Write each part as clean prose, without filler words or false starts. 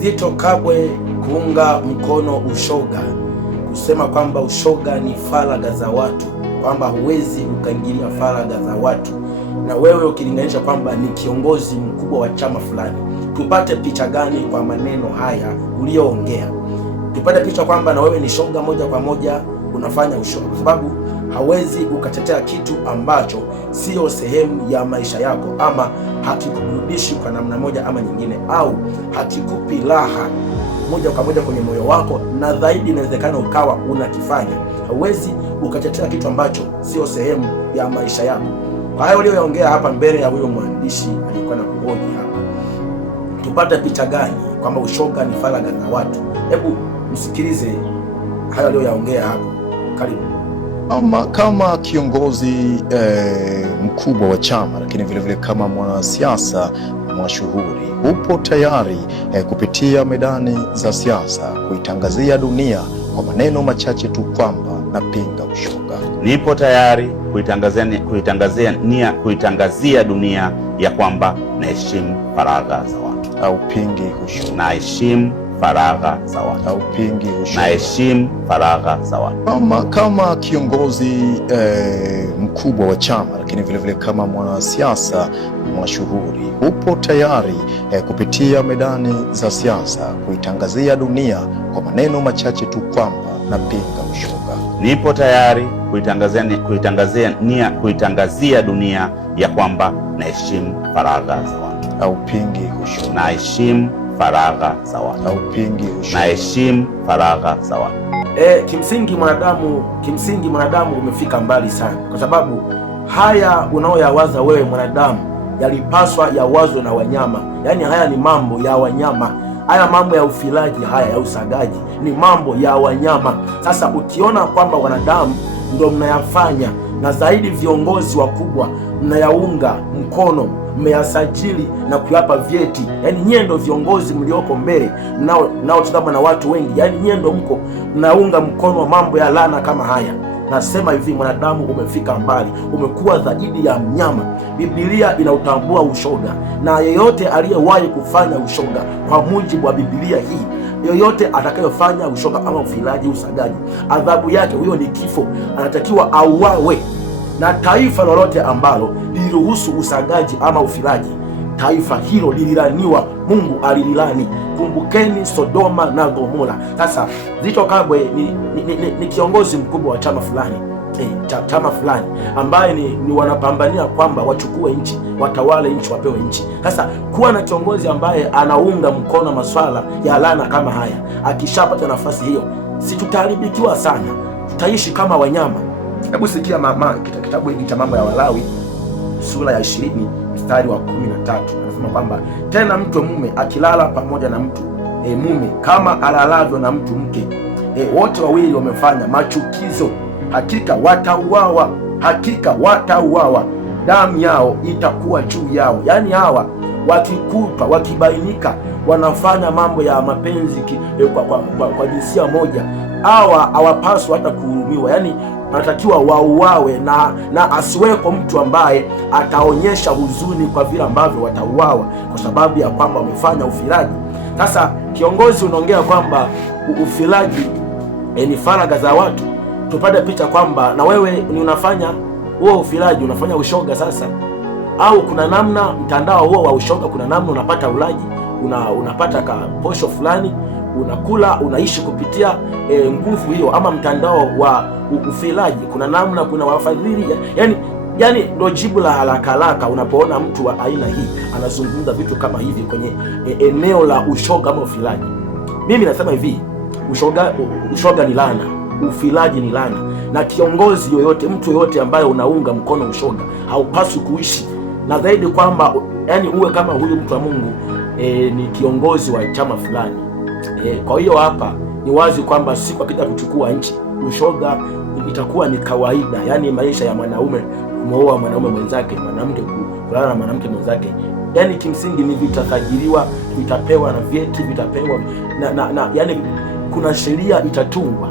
Zitto Kabwe kuunga mkono ushoga, kusema kwamba ushoga ni faragha za watu, kwamba huwezi ukaingilia faragha za watu, na wewe ukilinganisha kwamba ni kiongozi mkubwa wa chama fulani. Tupate picha gani kwa maneno haya uliyoongea? Tupate picha kwamba na wewe ni shoga moja kwa moja, unafanya ushoga, kwa sababu hawezi ukatetea kitu ambacho sio sehemu ya maisha yako, ama hakikurudishi kwa namna moja ama nyingine, au hakikupi raha moja kwa moja kwenye moyo wako, na zaidi inawezekana ukawa unakifanya. Hauwezi ukatetea kitu ambacho sio sehemu ya maisha yako. Kwa hayo uliyoongea hapa mbele ya huyo mwandishi alikuwa na kuhoji hapa, tupate picha gani kwamba ushoga ni faragha za watu? Hebu msikilize hayo aliyoyaongea hapo. Karibu. Kama kiongozi mkubwa wa chama, lakini vile vile kama mwanasiasa mashuhuri, upo tayari kupitia medani za siasa kuitangazia dunia kwa maneno machache tu kwamba napinga ushoga? Nipo tayari kuitangazia dunia ya kwamba naheshimu faragha za watu. Au pingi ushoga? Naheshimu faragha za watu. Au pingi ushoga? Naheshimu faragha za watu. Kama kiongozi mkubwa wa chama, lakini vile vile kama mwanasiasa mashuhuri, upo tayari kupitia medani za siasa kuitangazia dunia kwa maneno machache tu kwamba napinga ushoga? Nipo tayari kuitangazia dunia ya kwamba naheshimu faragha za watu. Au pingi ushoga? Naheshimu faragha za watu. Au pingi ushoga? Naheshimu faragha za watu. Kimsingi mwanadamu umefika mbali sana, kwa sababu haya unaoyawaza wewe mwanadamu yalipaswa yawazwe na wanyama. Yaani haya ni mambo ya wanyama. Haya mambo ya ufilaji, haya ya usagaji ni mambo ya wanyama. Sasa ukiona kwamba wanadamu ndio mnayafanya, na zaidi viongozi wakubwa mnayaunga mkono, mmeyasajili na kuyapa vyeti, yaani nyie ndio viongozi mlioko mbele nao tutama na watu wengi, yaani nyie ndio mko mnaunga mkono mambo ya laana kama haya. Nasema hivi, mwanadamu umefika mbali, umekuwa zaidi ya mnyama. Biblia inautambua ushoga, na yeyote aliyewahi kufanya ushoga kwa mujibu wa Biblia hii, yoyote atakayofanya ushoga ama ufilaji, usagaji, adhabu yake huyo ni kifo, anatakiwa auawe. Na taifa lolote ambalo liliruhusu usagaji ama ufilaji, taifa hilo lililaniwa, Mungu alililani. Kumbukeni Sodoma na Gomora. Sasa Zitto Kabwe ni kiongozi mkubwa wa chama fulani, chama fulani ambaye ni wanapambania kwamba wachukue nchi, watawale nchi, wapewe nchi. Sasa kuwa na kiongozi ambaye anaunga mkono masuala ya laana kama haya, akishapata nafasi hiyo, si tutaharibikiwa sana, tutaishi kama wanyama. Hebu sikia kitabu hiki cha Mambo ya Walawi sura ya 20 mstari wa 13, anasema kwamba tena mtu mume akilala pamoja na mtu mume kama alalavyo na mtu mke, wote wawili wamefanya machukizo, hakika watauawa, damu yao itakuwa juu yao. Yaani hawa wakikutwa, wakibainika wanafanya mambo ya mapenzi kwa jinsia moja, hawa hawapaswi hata kuhurumiwa. Yaani wanatakiwa wauawe, na asiweko mtu ambaye ataonyesha huzuni kwa vile ambavyo watauawa kwa sababu ya kwamba wamefanya ufilaji. Sasa kiongozi unaongea kwamba ufilaji ni faragha za watu. Tupate picha kwamba na wewe ni unafanya huo ufilaji, unafanya ushoga sasa, au kuna namna mtandao huo wa ushoga, kuna namna unapata ulaji, unapata kaposho fulani, unakula, unaishi kupitia nguvu hiyo, ama mtandao wa ufilaji, kuna namna, kuna wafadhili. Yani ndio jibu la haraka unapoona mtu wa aina hii anazungumza vitu kama hivi kwenye eneo la ushoga ama ufilaji. Mimi nasema hivi, ushoga ni laana, ufilaji ni laana, na kiongozi yoyote, mtu yoyote ambaye unaunga mkono ushoga haupaswi kuishi, na zaidi kwamba yani uwe kama huyu mtu wa Mungu ni kiongozi wa chama fulani. Kwa hiyo hapa ni wazi kwamba siku akija kuchukua nchi, ushoga itakuwa ni kawaida. Yani maisha ya mwanaume kumwoa mwanaume mwenzake, mwanamke kulala na mwanamke mwenzake, yani kimsingi ni vitasajiliwa, vitapewa na vyeti, vitapewa yani kuna sheria itatungwa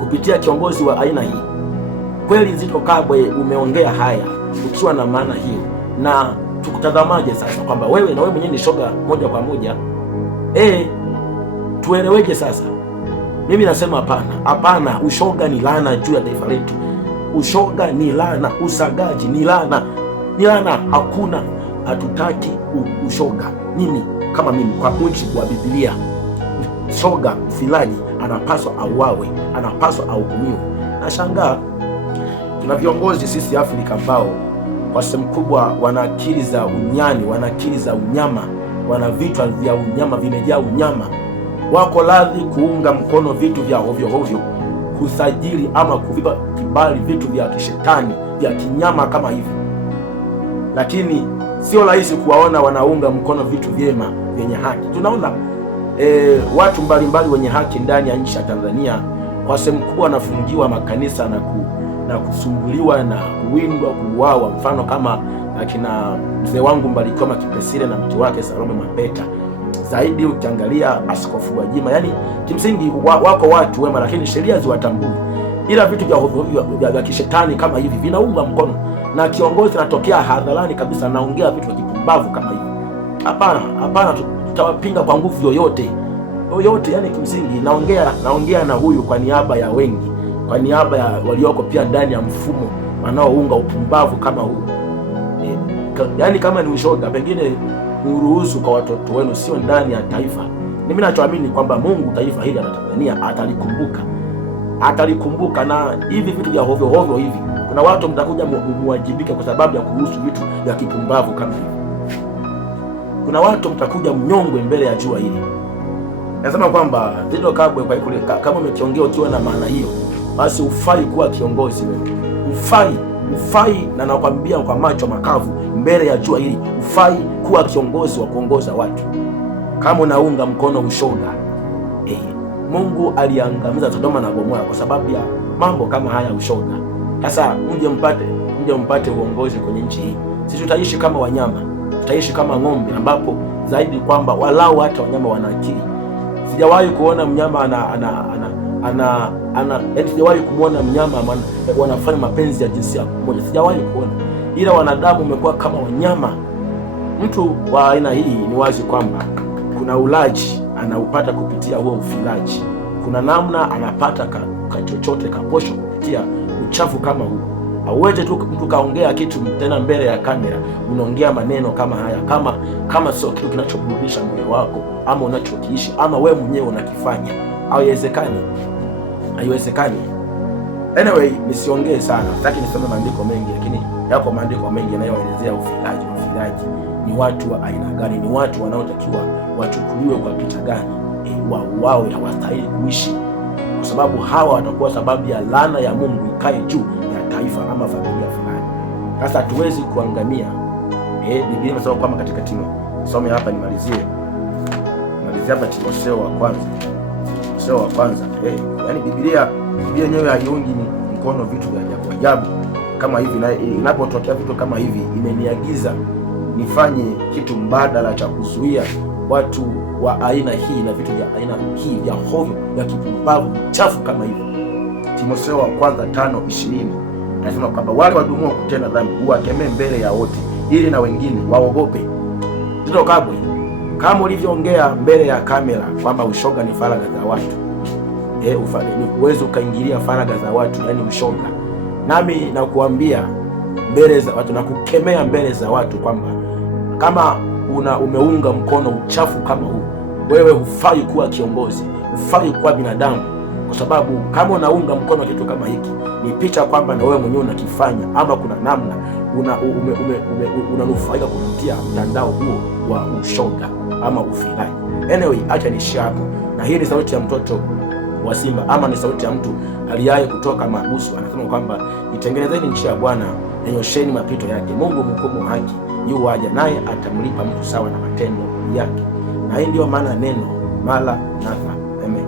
kupitia kiongozi wa aina hii. Kweli Zitto Kabwe umeongea haya ukiwa na maana hiyo, na tukutazamaje sasa kwamba wewe mwenyewe ni shoga moja kwa moja Tueleweje sasa? Mimi nasema hapana. Ushoga ni laana juu ya taifa letu. Ushoga ni laana, usagaji ni laana, Hakuna, hatutaki ushoga. Kama mimi kwa mujibu wa Biblia, shoga fulani anapaswa auawe, anapaswa ahukumiwe. Nashangaa tuna viongozi sisi Afrika ambao kwa sehemu kubwa wana akili za unyani, wana akili za unyama, wana vichwa vya unyama, vimejaa unyama. Wako radhi kuunga mkono vitu vya ovyo ovyo, kusajili ama kuvipa kibali vitu vya kishetani vya kinyama kama hivi, lakini sio rahisi kuwaona wanaunga mkono vitu vyema vyenye haki. Tunaona watu mbalimbali wenye haki ndani ya nchi ya Tanzania kwa sehemu kubwa wanafungiwa makanisa na kusumbuliwa na kuwindwa, kuuawa. Mfano kama akina mzee wangu Mbarikiwa Mwakipesile na mke wake Salome Mwapeta. Zaidi ukiangalia Askofu Gwajima, yani kimsingi wako watu wema, lakini sheria ziwatambui. Ila vitu vya kishetani kama hivi vinaunga mkono, na kiongozi anatokea hadharani kabisa naongea vitu vya kipumbavu kama hivi. Hapana, tutawapinga kwa nguvu yoyote. Yani kimsingi naongea na huyu kwa niaba ya wengi, kwa niaba ya walioko pia ndani ya mfumo wanaounga upumbavu kama huu. Yani kama ni ushoga, pengine uruhusu kwa watoto wenu, sio ndani ya taifa. Mimi ninachoamini kwamba Mungu taifa hili la Tanzania atalikumbuka, na hivi vitu vya hovyo hovyo hivi, kuna watu mtakuja muwajibike kwa sababu ya kuruhusu vitu vya kipumbavu kama hivi. Kuna watu mtakuja mnyongwe mbele ya jua hili. Nasema kwamba Zitto Kabwe, kwa hiyo kama umekiongea ukiwa na maana hiyo, basi ufai kuwa kiongozi wewe. Ufai, na nakwambia kwa macho makavu mbele ya jua hili, ufai kuwa kiongozi wa kuongoza watu kama unaunga mkono ushoga. Mungu aliangamiza Sodoma na Gomora kwa sababu ya mambo kama haya, ushoga. Sasa mje mpate uongozi kwenye nchi hii. Sisi tutaishi kama wanyama, tutaishi kama ng'ombe, ambapo zaidi kwamba walau hata wanyama wana akili. Sijawahi kuona mnyama sijawahi kumwona mnyama wanafanya mapenzi ya jinsia moja, sijawahi kuona. Ila wanadamu umekuwa kama wanyama. Mtu wa aina hii ni wazi kwamba kuna ulaji anaupata kupitia huo ufilaji. Kuna namna anapata chochote kaposho kupitia uchafu kama huu. Hauwezi tu mtu kaongea kitu tena mbele ya kamera unaongea maneno kama haya kama sio kitu kinachoburudisha moyo wako ama unachokiishi ama wewe mwenyewe unakifanya. Haiwezekani. Anyway, nisiongee sana. Nataka nisome maandiko mengi, lakini yako maandiko mengi yanayoelezea ufilaji. Ufilaji ni watu wa aina gani? Ni watu wanaotakiwa wachukuliwe kwa picha gani? Wao hawastahili kuishi, kwa sababu hawa watakuwa sababu ya laana ya Mungu ikae juu ya taifa ama familia fulani. Sasa hatuwezi kuangamia. Biblia inasema kwamba katika some hapa nimalizie hapa Timotheo wa kwanza. Yani Biblia yenyewe haiungi mkono vitu vya ajabu kama hivi, na inapotokea vitu kama hivi imeniagiza nifanye kitu mbadala cha kuzuia watu wa aina hii na vitu vya aina hii vya hovyo vya kipumbavu chafu kama hivi. Timotheo wa kwanza 5:20 anasema kwamba wale wadumuo kutenda dhambi uwakemee mbele ya wote, ili na wengine waogope. Zitto Kabwe, kama ulivyoongea mbele ya kamera kwamba ushoga ni faragha za watu, uweze ukaingilia faragha za watu, yani ushoga. Nami nakuambia mbele za watu na kukemea mbele za watu kwamba kama umeunga mkono uchafu kama huu, wewe hufai kuwa kiongozi, hufai kuwa binadamu, kwa sababu kama unaunga mkono kitu kama hiki ni picha kwamba na wewe mwenyewe unakifanya ama kuna namna unanufaika kupitia mtandao huo wa ushoga ama ufilaji. Anyway, acha niishie hapo, na hii ni sauti ya mtoto wa simba ama ni sauti ya mtu aliaye kutoka mabusu. Anasema kwamba itengenezeni njia ya Bwana, nyosheni mapito yake. Mungu mhukumu haki, yu waja naye atamlipa mtu sawa na matendo yake. Na hii ndio maana neno Maranatha. Amen.